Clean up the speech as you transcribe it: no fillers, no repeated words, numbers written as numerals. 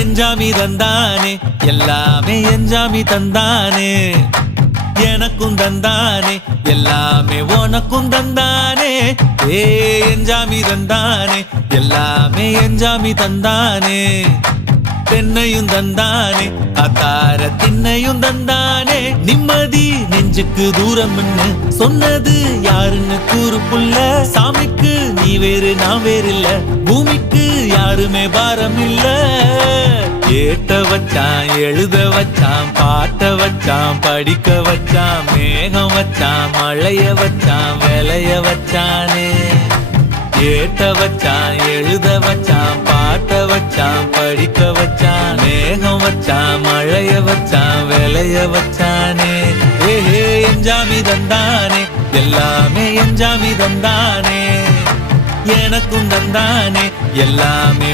எஞ்சாமி தந்தானே எல்லாமே எஞ்சாமி தந்தானே எனக்கும் தந்தானே எல்லாமே உனக்கும் தந்தானே ஏ எஞ்சாமி தந்தானே எல்லாமே எஞ்சாமி தந்தானே தென்னையும் தந்தானே அத்தார திண்ணையும் தந்தானே நிம்மதி நெஞ்சுக்கு தூரம்னு சொன்னது யாருன்னு கூறு புள்ள சாமிக்கு நீ வேறு நான் வேறு இல்ல பூமிக்கு யாருமே பாரம் இல்ல ஏட்ட வச்சான் எழுத வச்சான் பாட்ட வச்சான் படிக்க வச்சான் மேகம் வச்சான் மழைய வச்சான் விளைய வச்சானே ஏட்ட வச்சான் எழுத வச்சான் பாட்ட வச்சான் படிக்க வச்சான் மேகம் வச்சான் மழைய வச்சான் விளைய வச்சானே ஏஹே எஞ்சாமி தந்தானே எல்லாமே எஞ்சாமி தந்தானே எனக்கும் தந்தானே எல்லாமே